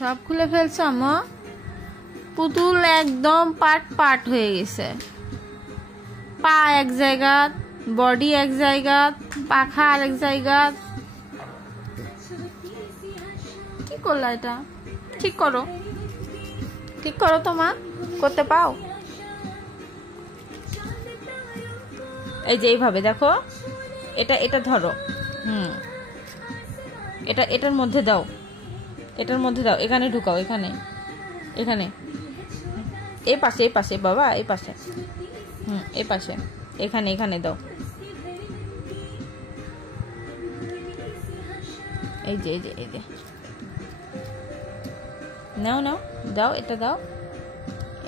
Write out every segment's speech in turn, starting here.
সব খুলে ফেলছো আম্মু? পুতুল একদম পাট পাট হয়ে গেছে। পা এক জায়গা, বডি এক জায়গা, পাখা আর এক জায়গা। কি করলা এটা? ঠিক করো, ঠিক করো। তোমার করতে পাও? এই যে এইভাবে দেখো, এটা এটা ধরো। এটা এটার মধ্যে দাও, এটার মধ্যে দাও, এখানে ঢুকাও, এখানে এখানে এই পাশে, এই পাশে বাবা, এই পাশে, এই পাশে, এখানে এখানে দাও। এই যে এই যে এই যে নাও নাও, দাও, এটা দাও,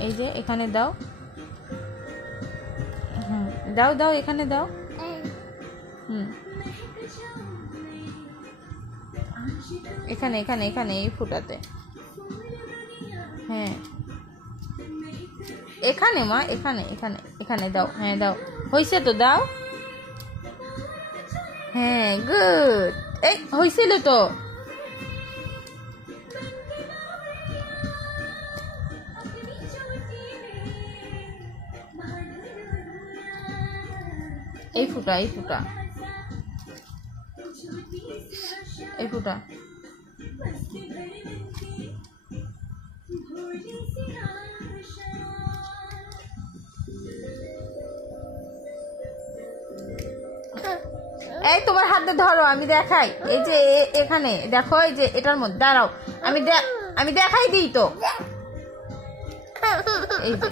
এই যে এখানে দাও। দাও দাও, এখানে দাও। এখানে এখানে এখানে এই ফুটাতে। হ্যাঁ এখানে মা, এখানে এখানে এখানে দাও। হ্যাঁ দাও, হয়েছে তো, দাও। হ্যাঁ গুড, এই হয়েছিল তো। এই ফুটা, এই ফুটা, এই ফুটা। এই তোমার হাতে ধরো, আমি দেখাই। এই যে এখানে দেখো, এই যে এটার মধ্যে দাঁড়াও, আমি দেখাই দিই তো। এই যে